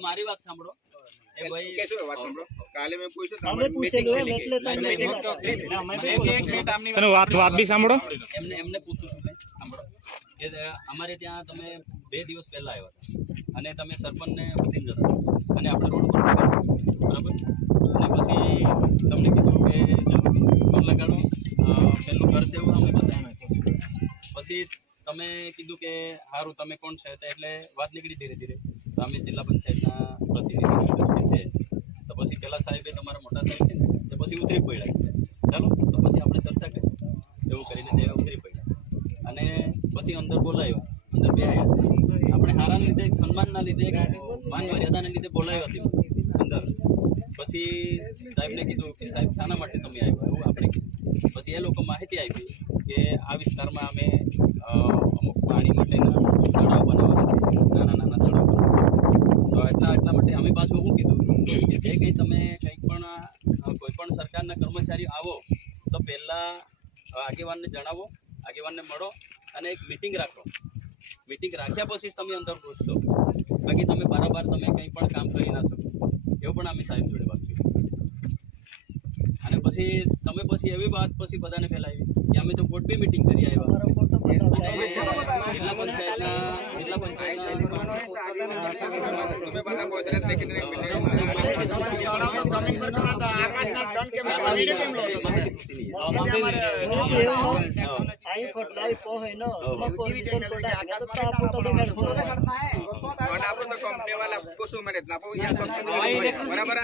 મારી વાત સાંભળો એ ભાઈ કેસો વાત સાંભળો કાલે મેં પૂછ્યું અમે પૂછેલું એમ એટલે તમને અને વાત બી સાંભળો એમને પૂછું છું મેં સાંભળો કે અમારે ત્યાં તમે 2 દિવસ પહેલા આવ્યા હતા અને તમે સરપંચને ઉધીન જતા અને આપણે રોડ પર બરાબર અને પછી તમને કીધું કે ફોન લગાડો પેલું ઘર છે એવું અમે બતાવ્યું પછી તમે કીધું કે સારું તમે કોણ છે એટલે વાત નીકળી ધીરે ધીરે તો અમે જિલ્લા પંચાયતના પ્રતિનિધિ છે તો પછી પેલા સાહેબે તમારા મોટા સાહેબ છે ને તો પછી ઉતરી પડ્યા છે ચાલો તો પછી આપણે ચર્ચા કરી એવું કરીને તે ઉતરી પડ્યા અને પછી અંદર બોલાવ્યા અંદર બે આપણે હારાના લીધે સન્માનના લીધે માન મર્યાદાના લીધે બોલાવ્યા હતી અંદર પછી સાહેબને કીધું કે સાહેબ શાના માટે તમે આવ્યા એવું આપણે કીધું પછી એ લોકો માહિતી આપી કે આ વિસ્તારમાં અમે અમુક પાણી માટેના તળાવ બનાવવાના છે નાના તળાવ તો એટલા માટે અમે પાછું શું કીધું કે જે કંઈ તમે કંઈક પણ કોઈ પણ સરકારના કર્મચારીઓ આવો તો પહેલાં આગેવાનને જણાવો આગેવાનને મળો અને એક મિટિંગ રાખો મિટિંગ રાખ્યા પછી જ તમે અંદર ઘૂસશો બાકી તમે બારોબાર તમે કંઈ પણ કામ કરી ના શકો એવું પણ અમે સાહેબ જોડે વાત કરી અને પછી તમે પછી એવી વાત પછી બધાને ફેલાવી કે અમે તો મોટી મિટિંગ કરી આવ્યા જિલ્લા कंपनी वाला कुछ बराबर